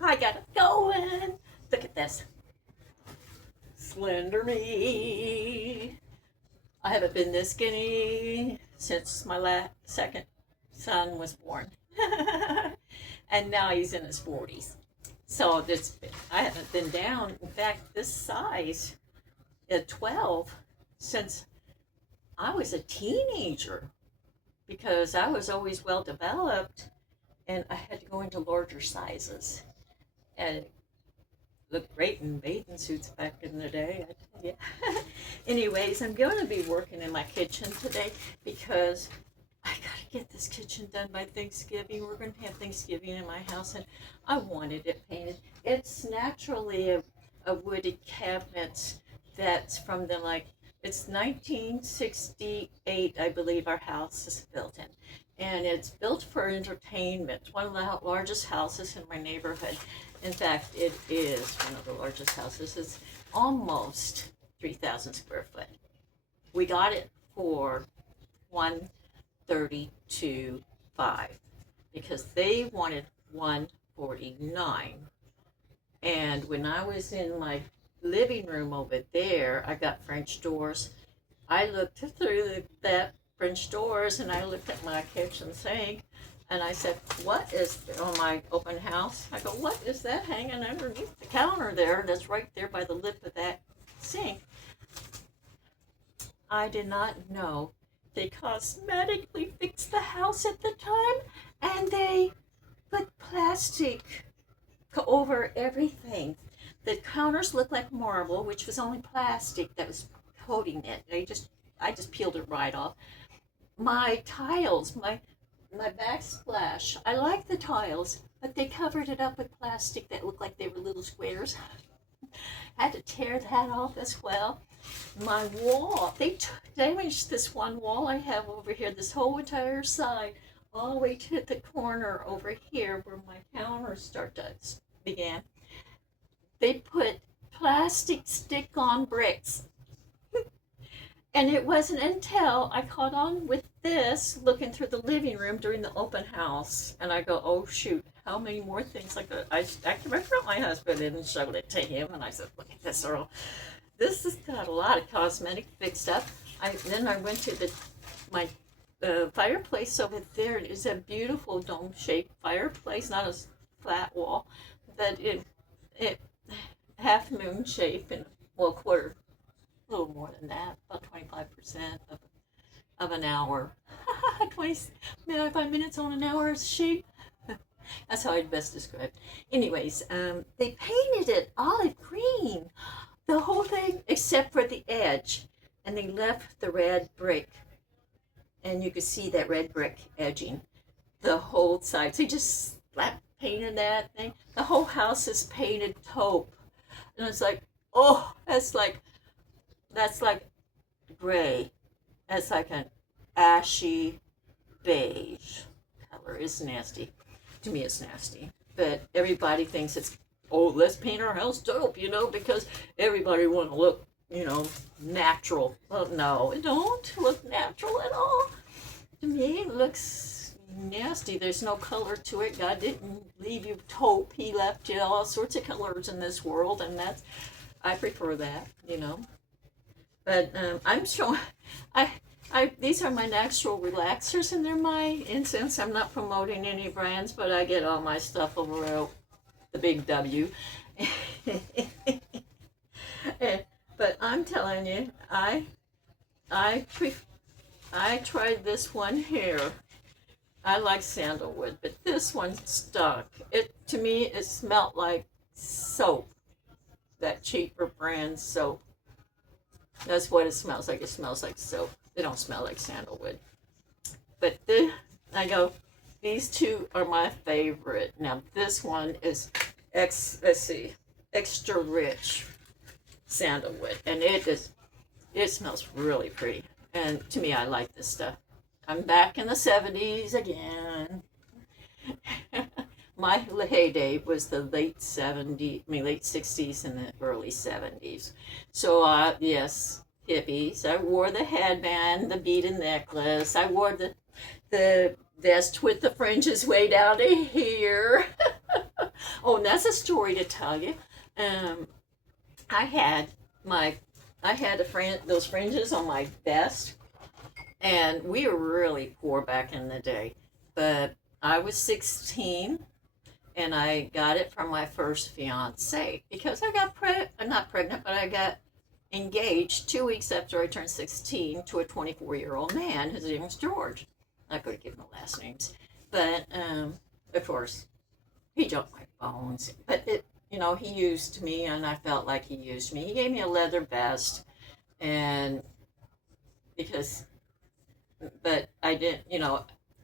I got it going. Look at this. Slender me. I haven't been this skinny since my second son was born. And now he's in his 40s. So I haven't been down, in fact, this size at 12 since I was a teenager because I was always well developed and I had to go into larger sizes. And it looked great in bathing suits back in the day, I tell you. Anyways, I'm going to be working in my kitchen today because I gotta get this kitchen done by Thanksgiving. We're gonna have Thanksgiving in my house, and I wanted it painted. It's naturally a wooded cabinet that's from it's 1968, I believe our house is built in. And it's built for entertainment. It's one of the largest houses in my neighborhood. In fact, it is one of the largest houses. It's almost 3,000 square foot. We got it for 132.5 because they wanted 149. And when I was in my living room over there, I got French doors. I looked through that French doors and I looked at my kitchen sink and I said, what is on my open house? I go, what is that hanging underneath the counter there? That's right there by the lip of that sink. I did not know they cosmetically fixed the house at the time and they put plastic over everything. The counters looked like marble, which was only plastic that was coating it. I just peeled it right off. My tiles, my backsplash, I like the tiles, but they covered it up with plastic that looked like they were little squares. I had to tear that off as well. My wall, they damaged this one wall I have over here, this whole entire side, all the way to the corner over here where my counters began. They put plastic stick-on bricks. And it wasn't until I caught on with this looking through the living room during the open house. And I go, oh, shoot, how many more things like that? I brought my husband in and showed it to him. And I said, look at this, Earl. This has got a lot of cosmetic fixed up. Then I went to my fireplace over there. It's a beautiful dome-shaped fireplace, not a flat wall, but it half moon shape and quarter, a little more than that, about 25% of an hour. 25 minutes on an hour's shape. That's how I'd best describe it. Anyways, they painted it olive green, the whole thing except for the edge, and they left the red brick, and you could see that red brick edging the whole side. So you just painted that thing. The whole house is painted taupe. And it's like, oh, that's like gray. That's like an ashy beige color. It's nasty. To me, it's nasty. But everybody thinks it's, oh, let's paint our house taupe, because everybody want to look, natural. Well, no, it don't look natural at all. To me, it looks nasty. There's no color to it. God didn't leave you taupe. He left you all sorts of colors in this world, and I prefer that, But I'm showing, these are my natural relaxers, and they're my incense. I'm not promoting any brands, but I get all my stuff over at the Big W. But I'm telling you, I tried this one here. I like sandalwood, but this one stuck. To me, it smelled like soap, that cheaper brand soap. That's what it smells like. It smells like soap. It don't smell like sandalwood. But these two are my favorite. Now this one is extra rich sandalwood, and it smells really pretty. And to me, I like this stuff. I'm back in the 70s again. My heyday was the late 60s and the early 70s. So, yes, hippies. I wore the headband, the beaded necklace. I wore the vest with the fringes way down to here. Oh, and that's a story to tell you. Um, I had my, I had those fringes on my vest, and we were really poor back in the day. But I was 16, and I got it from my first fiance because I got not pregnant, but I got engaged 2 weeks after I turned 16 to a 24-year-old man. His name was George. I could have given the last names, but of course he jumped my bones. But he used me, and I felt like he used me. He gave me a leather vest, and because, but I didn't,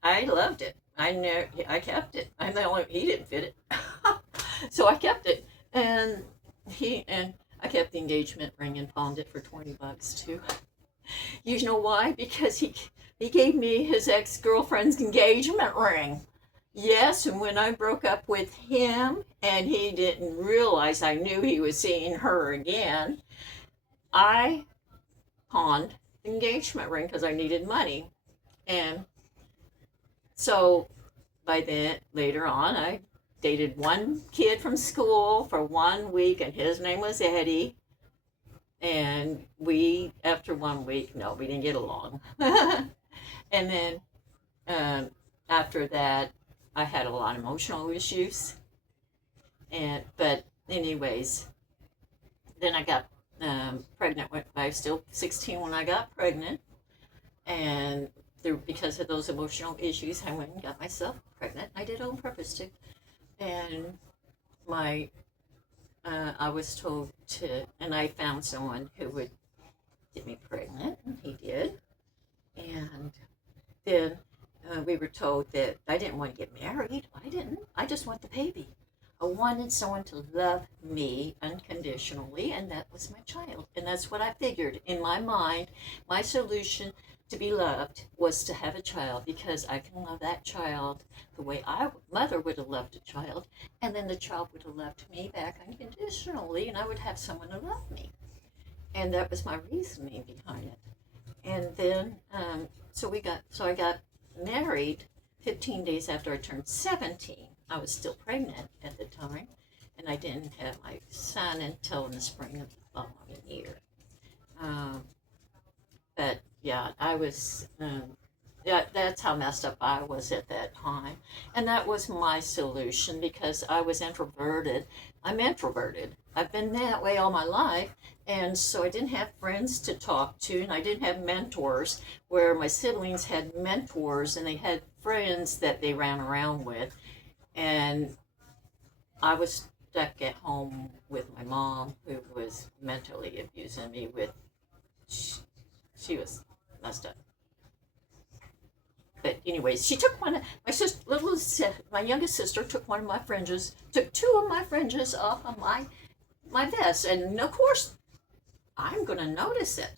I loved it. I kept it. I'm the only, he didn't fit it, so I kept it, and I kept the engagement ring and pawned it for $20 too. You know why? Because he gave me his ex-girlfriend's engagement ring. Yes, and when I broke up with him and he didn't realize I knew he was seeing her again, I pawned the engagement ring because I needed money. And so by then, later on, I dated one kid from school for 1 week, and his name was Eddie. And after 1 week, no, we didn't get along. And then after that, I had a lot of emotional issues. But anyways, then I got pregnant. I was still 16 when I got pregnant, and because of those emotional issues, I went and got myself pregnant. I did it on purpose too, and I was told and I found someone who would get me pregnant, and he did. And then we were told that I didn't want to get married. I didn't. I just want the baby. I wanted someone to love me unconditionally, and that was my child. And that's what I figured in my mind. My solution to be loved was to have a child, because I can love that child the way mother would have loved a child, and then the child would have loved me back unconditionally, and I would have someone to love me. And that was my reasoning behind it. And then so I got married 15 days after I turned 17. I was still pregnant at the time, and I didn't have my son until in the spring of the following year. But yeah, I was, that's how messed up I was at that time. And that was my solution, because I was introverted. I'm introverted. I've been that way all my life. And so I didn't have friends to talk to, and I didn't have mentors, where my siblings had mentors and they had friends that they ran around with. And I was stuck at home with my mom, who was mentally abusing me she was messed up. But anyways, she took my youngest sister took one of my fringes, took two of my fringes off of my vest, and of course I'm gonna notice it.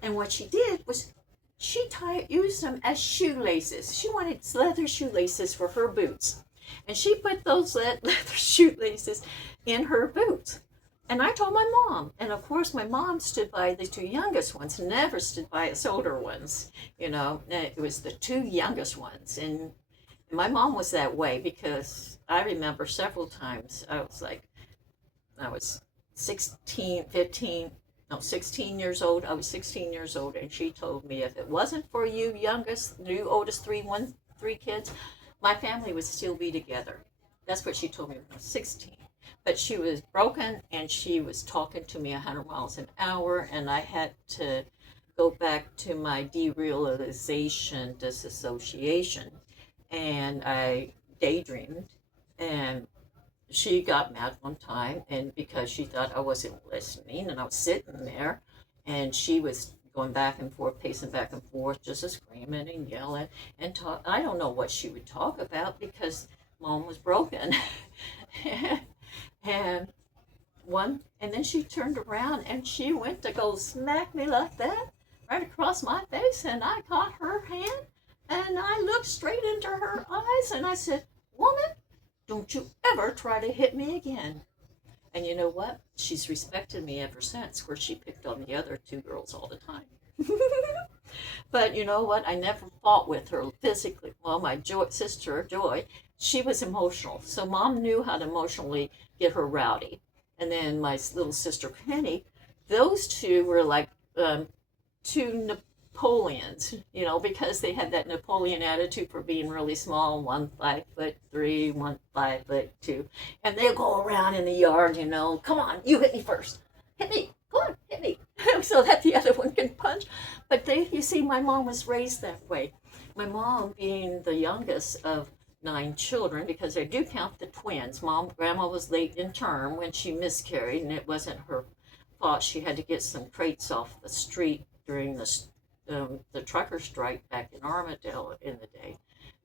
And what she did was she used them as shoelaces. She wanted leather shoelaces for her boots, and she put those leather shoelaces in her boots. And I told my mom, and of course my mom stood by the two youngest ones, never stood by us older ones. It was the two youngest ones. And my mom was that way, because I remember several times I was 16 years old. I was 16 years old, and she told me, if it wasn't for you oldest three kids, my family would still be together. That's what she told me when I was 16. But she was broken, and she was talking to me 100 miles an hour, and I had to go back to my derealization, disassociation, and I daydreamed. And she got mad one time, and because she thought I wasn't listening, and I was sitting there, and she was going back and forth, pacing back and forth, just screaming and yelling and talk. I don't know what she would talk about, because Mom was broken. And then she turned around and she went to go smack me like that, right across my face, and I caught her hand and I looked straight into her eyes and I said, "Woman, don't you ever try to hit me again." And you know what? She's respected me ever since, where she picked on the other two girls all the time. But you know what? I never fought with her physically. Well, my sister Joy, she was emotional. So mom knew how to emotionally get her rowdy. And then my little sister Penny, those two were like two Napoleons, because they had that Napoleon attitude for being really small, 1 5'3", 1 5'2", and they'll go around in the yard, come on, you hit me first, hit me, come on, hit me, so that the other one can punch. But you see, my mom was raised that way. My mom, being the youngest of 9 children, because I do count the twins. Grandma was late in term when she miscarried, and it wasn't her fault. She had to get some crates off the street during the trucker strike back in Armadale in the day,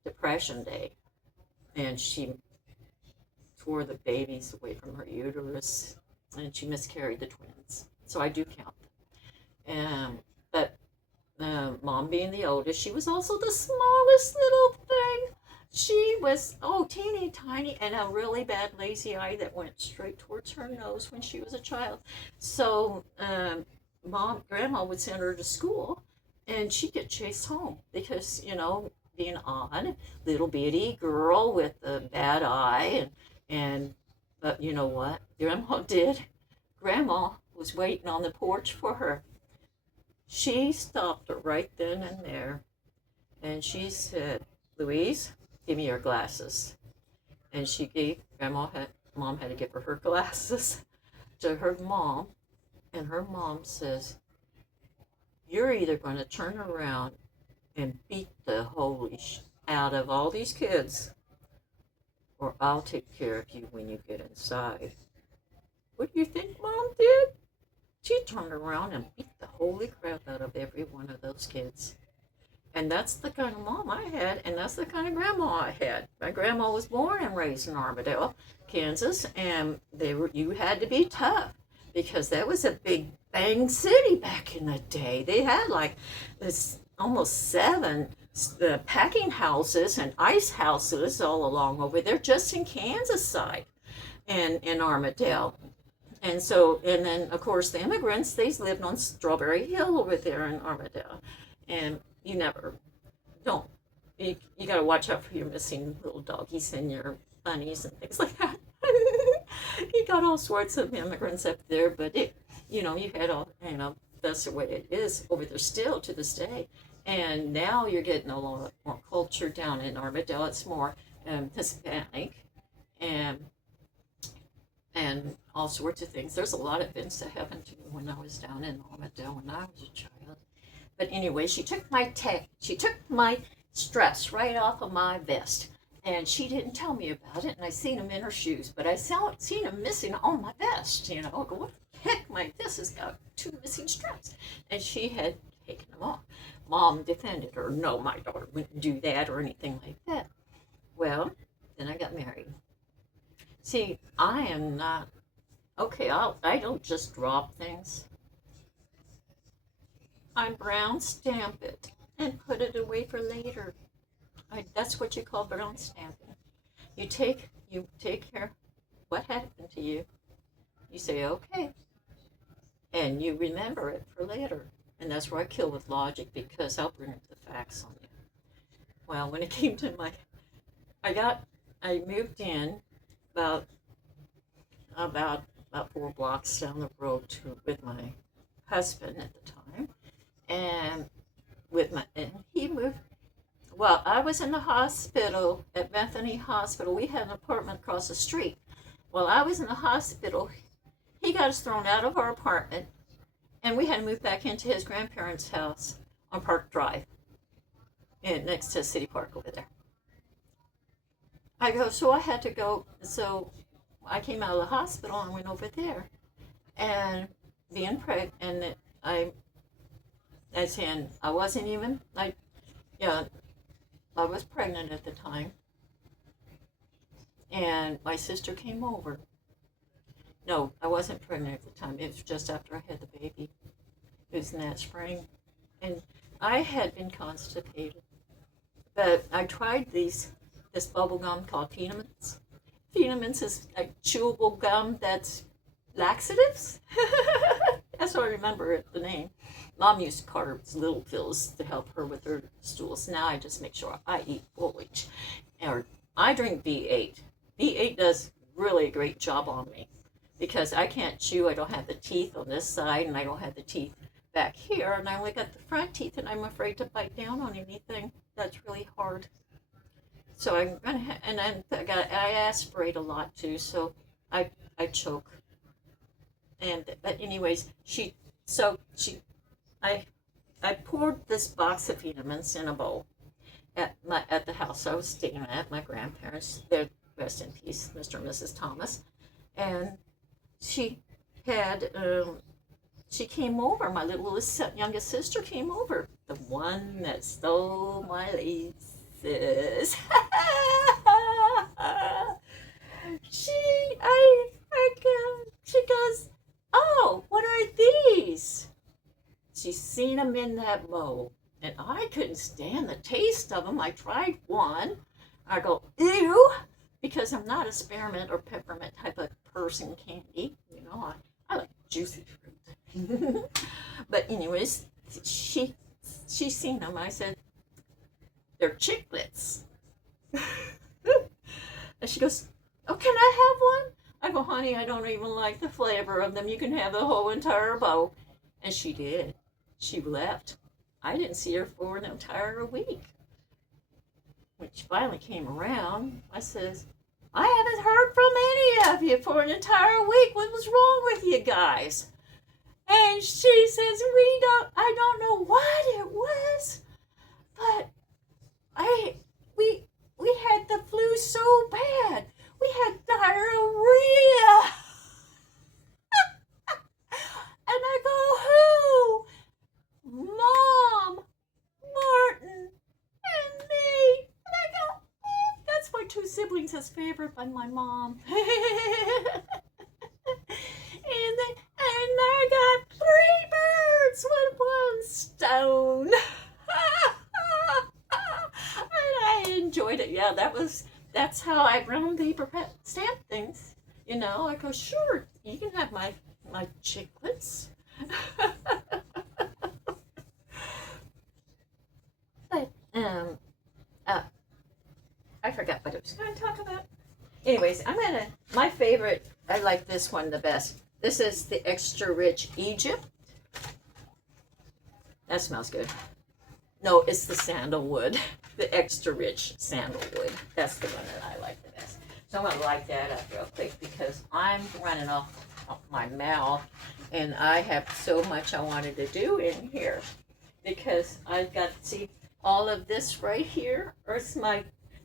Depression Day, and she tore the babies away from her uterus, and she miscarried the twins. So I do count them. But mom being the oldest, she was also the smallest little thing. She was, teeny tiny, and a really bad lazy eye that went straight towards her nose when she was a child. So grandma would send her to school, and she'd get chased home because, being odd, little bitty girl with a bad eye, but you know what grandma did? Grandma was waiting on the porch for her. She stopped her right then and there, and she said, "Louise, give me your glasses." And mom had to give her glasses to her mom, and her mom says, "You're either going to turn around and beat the holy out of all these kids, or I'll take care of you when you get inside." What do you think mom did? She turned around and beat the holy crap out of every one of those kids. And that's the kind of mom I had, and that's the kind of grandma I had. My grandma was born and raised in Armadale, Kansas, and you had to be tough because that was a big bang city back in the day. They had like this almost 7 packing houses and ice houses all along over there, just in Kansas side and in Armadale. And then of course the immigrants, they lived on Strawberry Hill over there in Armadale. And you got to watch out for your missing little doggies and your bunnies and things like that. You got all sorts of immigrants up there, but you had all, that's the way it is over there still to this day. And now you're getting a lot more culture down in Armadale. It's more Hispanic and all sorts of things. There's a lot of events that happened to me when I was down in Armadale when I was a child. But anyway, she took my straps right off of my vest, and she didn't tell me about it. And I seen them in her shoes, but I seen them missing on my vest. I go, what the heck? My vest has got 2 missing straps, and she had taken them off. Mom defended her. No, my daughter wouldn't do that or anything like that. Well, then I got married. See, I am not okay. I don't just drop things. I brown stamp it and put it away for later. That's what you call brown stamping. You take care what happened to you. You say, okay, and you remember it for later. And that's where I kill with logic, because I'll bring up the facts on you. Well, when it came to I moved in about 4 blocks down the road with my husband at the time. And he moved. Well, I was in the hospital at Bethany Hospital. We had an apartment across the street. While I was in the hospital, he got us thrown out of our apartment, and we had to move back into his grandparents' house on Park Drive, next to City Park over there. So I had to go. So I came out of the hospital and went over there, and being pregnant, and I was pregnant at the time, and my sister came over. No, I wasn't pregnant at the time. It was just after I had the baby. It was in that spring, and I had been constipated, but I tried this bubble gum called Phenamins. Phenamins is like chewable gum that's laxatives. That's what I remember the name. Mom used to call her little pills to help her with her stools. Now I just make sure I eat foliage, or I drink V8. V8 does really a great job on me because I can't chew. I don't have the teeth on this side, and I don't have the teeth back here, and I only got the front teeth, and I'm afraid to bite down on anything. That's really hard. So I'm gonna and I aspirate a lot too, so I choke. And but anyways, I I poured this box of vitamins in a bowl at the house I was staying at, my grandparents. They're rest in peace, Mr. and Mrs. Thomas, and she had she came over. My littlest youngest sister came over, the one that stole my laces. She goes, oh, what are these? She's seen them in that bowl, and I couldn't stand the taste of them. I tried one. I go, ew, because I'm not a spearmint or peppermint type of person candy. You know, I like juicy fruit. But anyways, she seen them. I said, they're chiclets. And she goes, oh, can I have one? I go, honey, I don't even like the flavor of them. You can have the whole entire bowl. And she did. She left. I didn't see her for an entire week. When she finally came around, I says, I haven't heard from any of you for an entire week. What was wrong with you guys? And she says, I don't know what it was, but we had the flu so bad. We had diarrhea. And I go, who? Mom, Martin, and me. And I go, that's my two siblings as favored by my mom. And I got 3 birds with 1 stone. And I enjoyed it. Yeah, that's how I brown paper stamp things. You know, I go, sure, you can have my chiclets. But I forgot what I was going to talk about. Anyways, my favorite, I like this one the best. This is the extra rich Egypt. That smells good. No, it's the sandalwood, the extra rich sandalwood. That's the one that I like the best. So I'm going to light that up real quick because I'm running off my mouth, and I have so much I wanted to do in here because I've got, see, all of this right here is my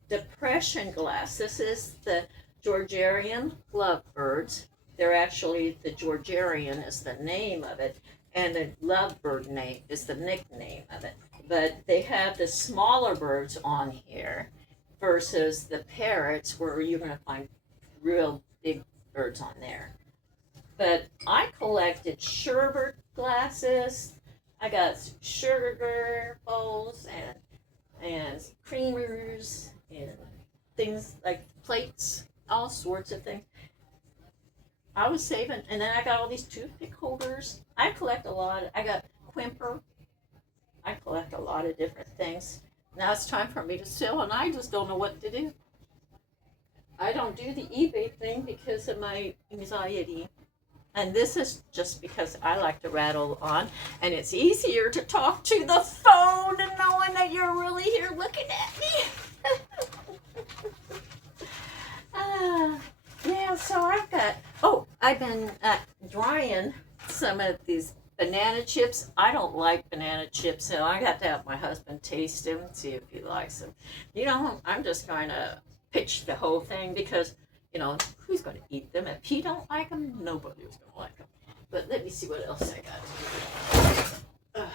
depression glass. This is the Georgian lovebirds. They're actually, the Georgian is the name of it, and the lovebird name is the nickname of it. But they have the smaller birds on here versus the parrots, where you're going to find real big birds on there. But I collected sherbet glasses. I got sugar bowls and creamers and things like plates, all sorts of things. I was saving, and then I got all these toothpick holders. I collect a lot. I got Quimper. I collect a lot of different things. Now it's time for me to sell, and I just don't know what to do. I don't do the eBay thing because of my anxiety. And this is just because I like to rattle on, and it's easier to talk to the phone and knowing that you're really here looking at me. Yeah, so I've been drying some of these banana chips. I don't like banana chips, so I got to have my husband taste them and see if he likes them. You know, I'm just going to pitch the whole thing because, you know, who's going to eat them? If he don't like them, nobody is going to like them. But let me see what else I got.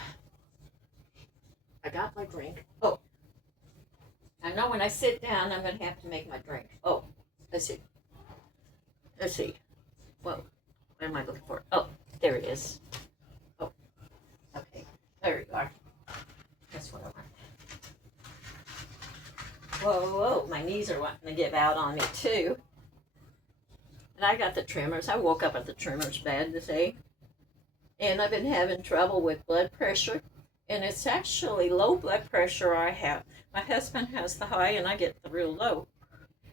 I got my drink. Oh, I know when I sit down, I'm going to have to make my drink. Oh, let's see. Whoa, what am I looking for? Oh, there it is. Oh, okay. There you are. That's what I want. Whoa, my knees are wanting to give out on me too. And I got the tremors. I woke up at the tremors bad today. And I've been having trouble with blood pressure. And it's actually low blood pressure I have. My husband has the high and I get the real low.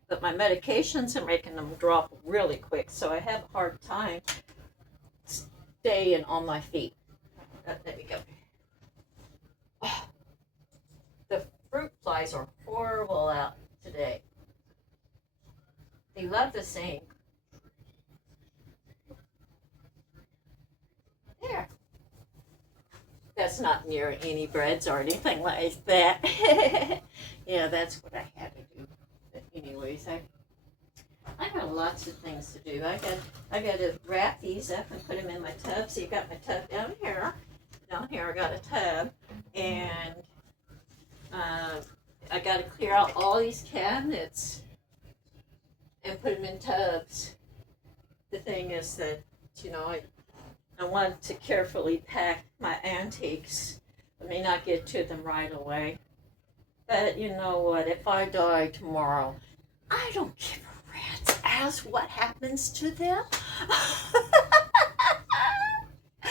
but my medications are making them drop really quick, so I have a hard time staying on my feet. There we go. Oh, the fruit flies are horrible out today. They love the same. There. That's not near any breads or anything like that. Yeah, that's what I had to do. But anyways, I got lots of things to do. I got to wrap these up and put them in my tub. So you got my tub down here. Down here I got a tub, and I got to clear out all these cabinets and put them in tubs. The thing is that, you know, I want to carefully pack my antiques. I may not get to them right away. But you know what? If I die tomorrow, I don't give a rat's ass what happens to them.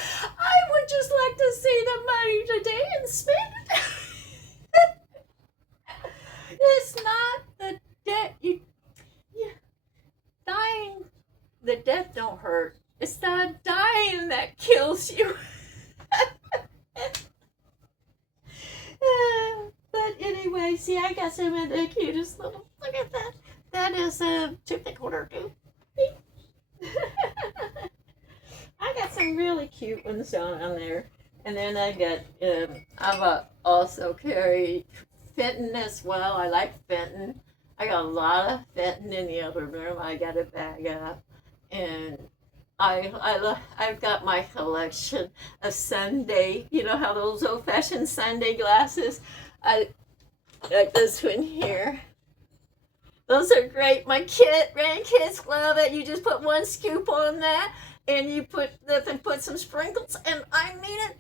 I would just like to see the money today and spend it. It's not the debt. Dying, the death don't hurt. It's the dying that kills you. But anyway, see, I got some of the cutest little, look at that. That is a toothpick holder too. I got some really cute ones on there. And then I got, I've also carried Fenton as well. I like Fenton. I got a lot of Fenton in the other room. I got a bag up. And I've got my collection of Sunday, you know how those old-fashioned Sunday glasses, I like this one here. Those are great. My grandkids love it. You just put one scoop on that, and you put some sprinkles, and I mean it.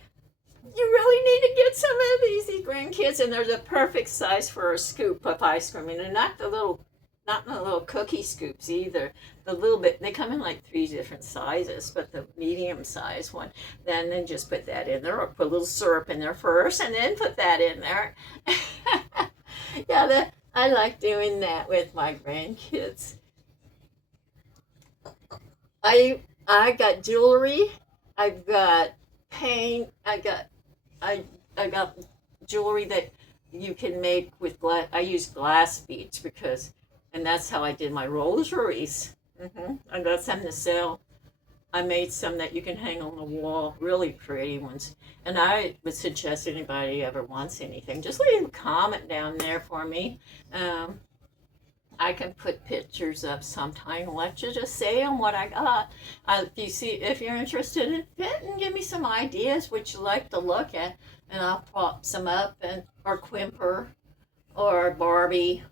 You really need to get some of these grandkids, and they're the perfect size for a scoop of ice cream, and they're not the little cookie scoops either. The little bit, they come in like 3 different sizes, but the medium size one, then just put that in there, or put a little syrup in there first, and then put that in there. Yeah, I like doing that with my grandkids. I got jewelry. I've got paint. I got jewelry that you can make with glass. I use glass beads and that's how I did my rosaries. I got some to sell. I made some that you can hang on the wall, really pretty ones. And I would suggest anybody ever wants anything, just leave a comment down there for me. I can put pictures up sometime. Let you just say on what I got. If you're interested in it, and give me some ideas what you like to look at, and I'll prop some up, or Quimper, or Barbie,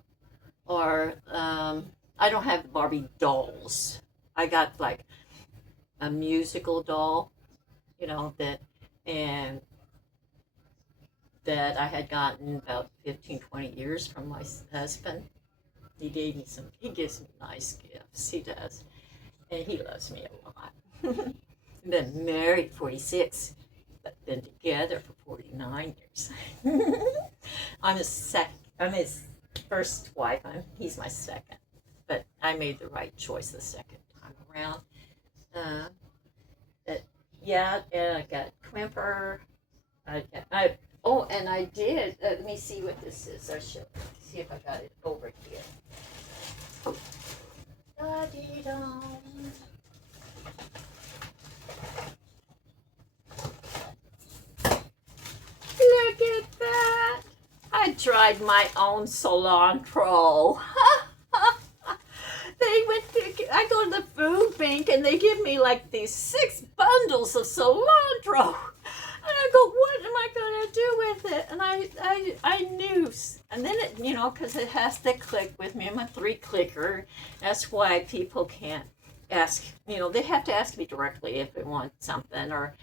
or I don't have the Barbie dolls. I got like a musical doll, you know, that I had gotten about 15, 20 years from my husband. He gives me nice gifts. He does. And he loves me a lot. Been married 46, but been together for 49 years. I'm his first wife. He's my second. But I made the right choice the second time around. And I got Quimper. And I did. Let me see what this is. I should see if I got it over here. Da-dee-dum. Look at that. I tried my own cilantro. I go to the food bank and they give me like these 6 bundles of cilantro. And I go, what am I going to do with it? And I knew. And then it, because it has to click with me. I'm a 3-clicker. That's why people can't ask, they have to ask me directly if they want something, or,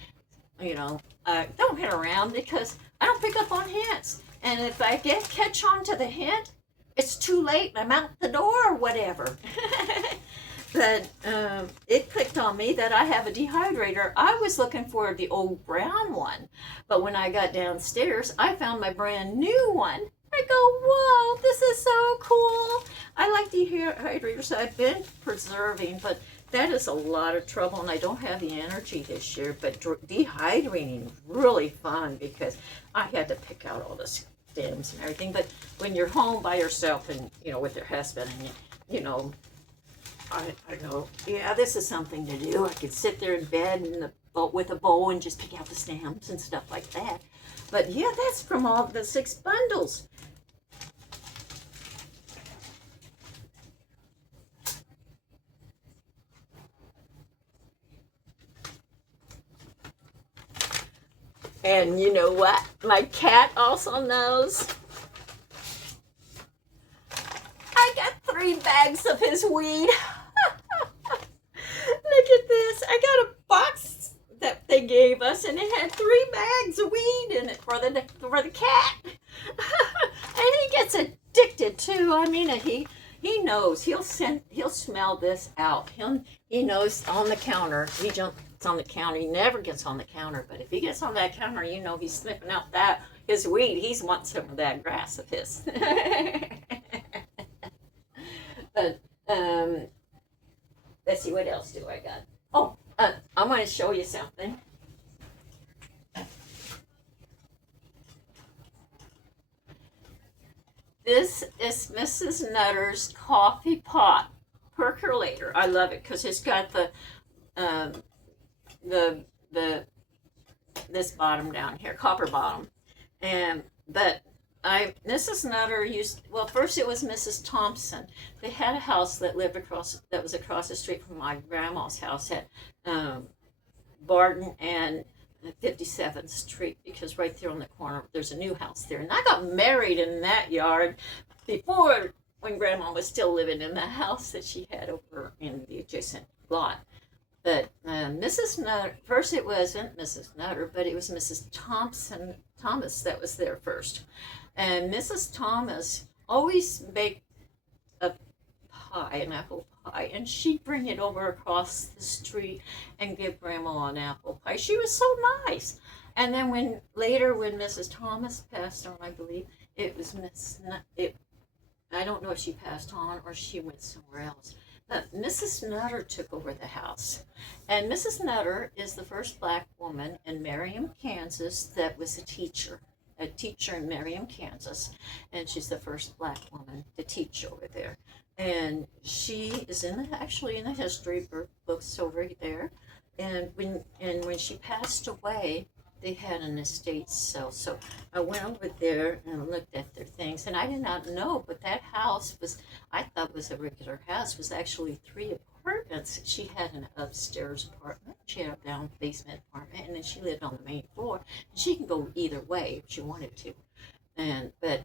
don't hit around, because I don't pick up on hints. And if I catch on to the hint, it's too late and I'm out the door or whatever. But it clicked on me that I have a dehydrator. I was looking for the old brown one, but when I got downstairs, I found my brand new one, I go, whoa, this is so cool. I like dehydrators. I've been preserving, but that is a lot of trouble, and I don't have the energy this year. But dehydrating is really fun because I had to pick out all the stems and everything. But when you're home by yourself and, with your husband and, I go, yeah, this is something to do. I could sit there in bed with a bowl and just pick out the stems and stuff like that. But yeah, that's from all the 6 bundles. And you know what? My cat also knows. I got 3 bags of his weed. Look at this. I got a box that they gave us, and it had 3 bags of weed in it for the cat. And he gets addicted too. I mean, he knows. He'll smell this out. He knows on the counter. He jumps on the counter. He never gets on the counter, but if he gets on that counter, he's sniffing out his weed. He's wanting some of that grass of his. But let's see, what else do I got? Oh, I'm going to show you something. This is Mrs. Nutter's coffee pot percolator. I love it because it's got this bottom down here, copper bottom, but Mrs. Nutter first it was Mrs. Thompson. They had a house that was across the street from my grandma's house at Barton and 57th Street, because right there on the corner there's a new house there, and I got married in that yard before, when Grandma was still living in the house that she had over in the adjacent lot. But Mrs. Nutter, first it wasn't Mrs. Nutter, but it was Mrs. Thomas that was there first. And Mrs. Thomas always baked a pie, an apple pie, and she'd bring it over across the street and give Grandma an apple pie. She was so nice. And then when Mrs. Thomas passed on, I believe, it was I don't know if she passed on or she went somewhere else. But Mrs. Nutter took over the house. And Mrs. Nutter is the first black woman in Merriam, Kansas that was a teacher in Merriam, Kansas. And she's the first black woman to teach over there. And she is actually in the history books over there. And when she passed away, they had an estate sale. So I went over there and looked at their things, and I did not know, but that house I thought was a regular house, was actually 3 apartments. She had an upstairs apartment, she had a down basement apartment, and then she lived on the main floor. And she can go either way if she wanted to. But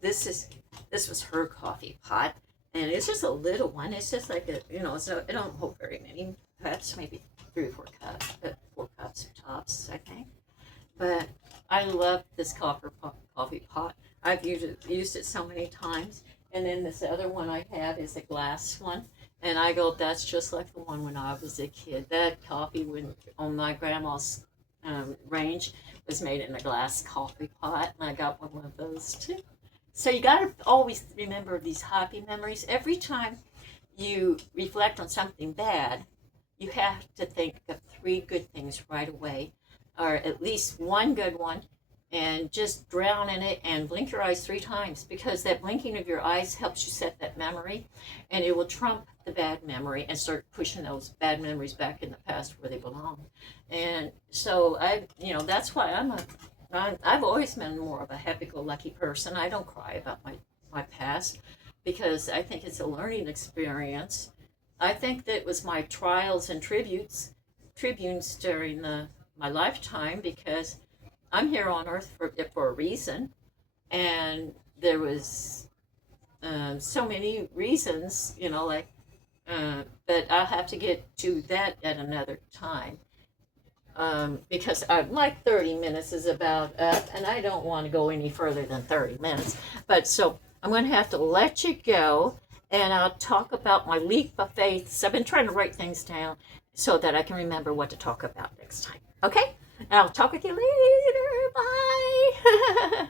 this was her coffee pot, and it's just a little one. It's just like it don't hold very many, perhaps maybe 3 or 4 cups, but 4 cups tops, I think. But I love this coffee pot. I've used it so many times. And then this other one I have is a glass one. And I go, that's just like the one when I was a kid. That coffee on my grandma's range was made in a glass coffee pot. And I got one of those too. So you got to always remember these happy memories. Every time you reflect on something bad, you have to think of 3 good things right away, or at least 1 good one, and just drown in it and blink your eyes 3 times, because that blinking of your eyes helps you set that memory, and it will trump the bad memory and start pushing those bad memories back in the past where they belong. And so that's why I've always been more of a happy-go-lucky person. I don't cry about my past, because I think it's a learning experience. I think that it was my trials and tribunes during my lifetime, because I'm here on earth for a reason, and there was so many reasons, but I'll have to get to that at another time, because like 30 minutes is about up, and I don't want to go any further than 30 minutes. But so I'm going to have to let you go. And I'll talk about my leap of faith. So I've been trying to write things down so that I can remember what to talk about next time. Okay? And I'll talk with you later. Bye.